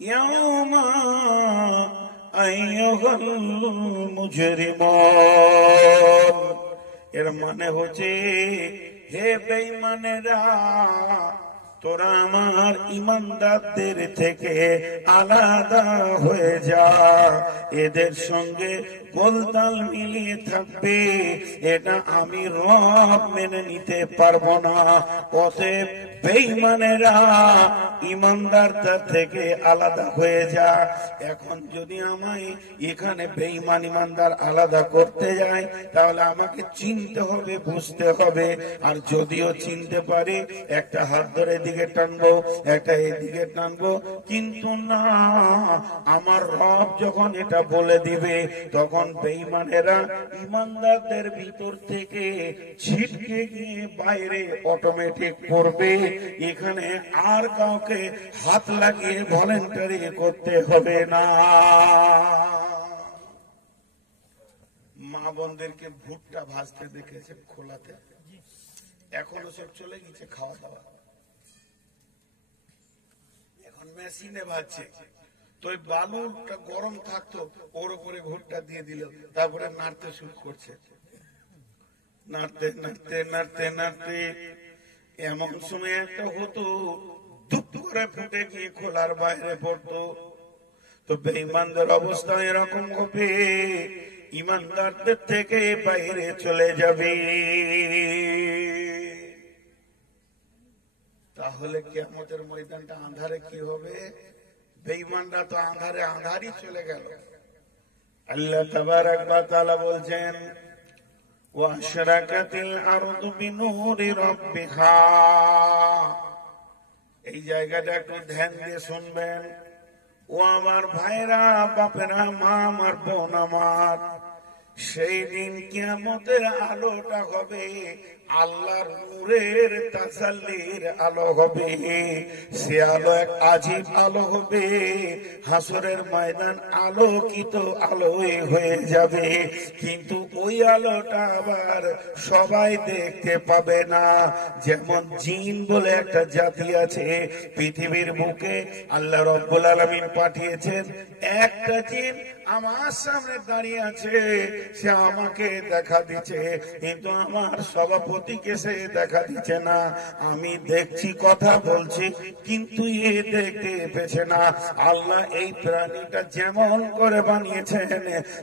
ইয়াউমা আইয়ুহাল মুজরিমুন। এর মানে হচ্ছে, হে বেঈমানেরা, তোরা আমার ইমানদারদের থেকে আলাদা হয়ে যা, এদের সঙ্গে গোলতাল মিলিয়ে থাকবে, এটা আমি রব মেনে নিতে পারবো না। অতএব বেঈমানেরা ইমানদারদের থেকে আলাদা হয়ে যা। এখন যদি আমায় এখানে বেঈমান ইমানদার আলাদা করতে যায়, তাহলে আমাকে চিনতে হবে, বুঝতে হবে। আর যদিও চিনতে পারি, একটা হাত ধরে এদিকে টানবো, একটা এদিকে টানবো, কিন্তু না, আমার রব যখন এটা বলে দিবে, তখন বেঈমানেরা ইমানদারদের ভিতর থেকে ছিটকে গিয়ে বাইরে অটোমেটিক পড়বে। এখানে আর কাউকে হাত লাগিয়ে ভলেন্টারি করতে হবে না। মা বোনদেরকে ভুট্টা ভাজতে দেখেছে খোলাতে, এখনো সব চলে গেছে খাওয়া দাওয়া, এখন মেশিনে ভাজছে। তো ওই বালুটা গরম থাকতো, ওর উপরে ভুট্টা দিয়ে দিল, তারপরে নাড়তে শুরু করছে, নাড়তে নাড়তে নাড়তে নাড়তে এমন সময় একটা হতো, ধুপ করে ফুটে গিয়ে খোলার বাইরে পড়তো। তো বেঈমানদের অবস্থা এরকম হবে, ইমানদারদের থেকে বাইরে চলে যাবে। তাহলে কিয়ামতের ময়দানটা আঁধারে কি হবে? বেঈমানরা তো আঁধারে আঁধারই চলে গেল। আল্লাহ তাবারাক ওয়া তাআলা বলছেন, ওয়া আশরাকাতিল আরদু বিনূরি রাব্বিহা। এই জায়গাটা একটু ধ্যান দিয়ে শুনবেন। ও আমার ভাইরা, বাপেরা, মা আমার, বোন আমার, সেই দিন কিয়ামতের আলোটা হবে আল্লাহর নূরের তাসাল্লির আলো হবে। সে আলো এক আজীব আলো হবে। হাসরের ময়দান আলোকিত আলোয় হয়ে যাবে, কিন্তু ওই আলোটা আবার সবাই দেখতে পাবে না। যেমন জিন বলে একটা জাতি আছে পৃথিবীর বুকে, আল্লাহ রাব্বুল আলামিন পাঠিয়েছেন। একটা জিন আমার সামনে দাঁড়িয়ে আছে, সে আমাকে দেখা দিচ্ছে, কিন্তু আমার সভাপতিকে সে দেখা দিচ্ছে না। আমি দেখছি, কথা বলছি, কিন্তু এ দেখতে পেছে না। আল্লাহ এই প্রাণীটা যেমন করে বানিয়েছেন,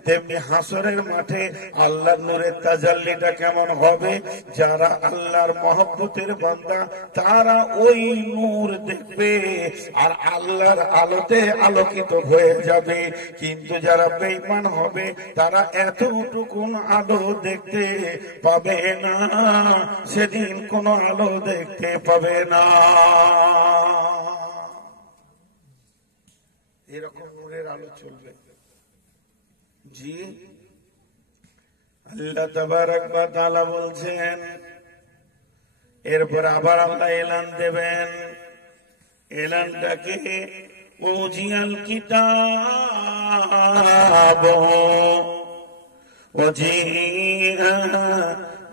তেমনি হাসরের মাঠে আল্লাহর নূরের তাজাল্লিটা কেমন হবে? যারা আল্লাহর মহব্বতের বান্দা, তারা ওই নূর দেখবে আর আল্লাহর আলোতে আলোকিত হয়ে যাবে। কিন্তু যারা বেঈমান হবে, তারা এতটুকুন আলো দেখতে পাবে না, সেদিন কোনো আলো দেখতে পাবে না। এরকম নূরের আলো চলবে। জি, আল্লাহ তাবারাক ওয়া তাআলা বলছেন, এরপর আবার আল্লাহ এলান দেবেন। এলানটাকে ওজিয়াল কিতাব ওজিয়া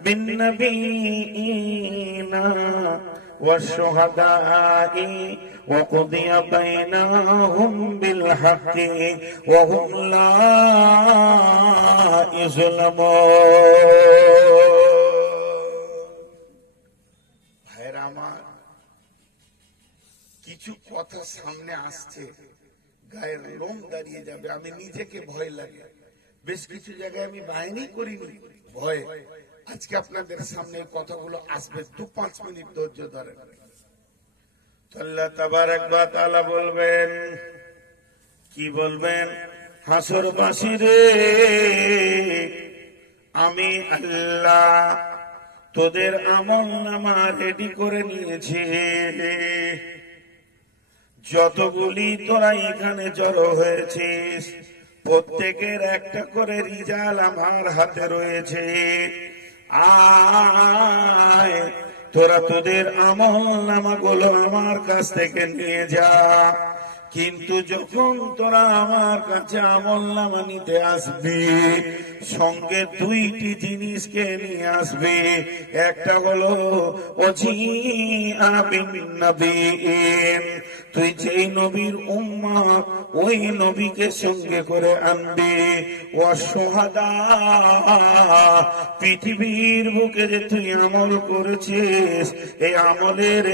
বিন্নবীনা والشهداء وقضي بينهم بالحق وهم لا يظلمون। ভাইরা আমার, কিছু কথা সামনে আসছে, গায়ের লোম দাঁড়িয়ে যাবে। আমি নিজেকে ভয় লাগে, বেশ কিছু জায়গায় আমি বাহিনী করিনি ভয়ে। আজকে আপনাদের সামনে কথাগুলো আসবে, 2-5 মিনিট ধৈর্য ধরেন। আল্লাহ তাবারাক ওয়া তাআলা বলবেন, কি বলবেন? হাসরবাসী রে, আমি আল্লাহ তোদের আমলনামা রেডি করে নিয়েছি। যতগুলি তোরা এখানে জড়ো হয়েছিস, প্রত্যেকের একটা করে রিজাল আমার হাতে রয়েছে। আয়, তোরা তোদের আমলনামাগুলো আমার কাছ থেকে নিয়ে যা। কিন্তু যখন তোরা আমার কাছে আমলনামা নিতে আসবি, সঙ্গে দুইটি জিনিসকে নিয়ে আসবি। একটা হলো তুই যেই নবীর উম্মত ওই নবীকে সঙ্গে করে আনবি। ওয়াসহাদা, পৃথিবীর বুকে যে তুই আমল করেছিস এই আমলের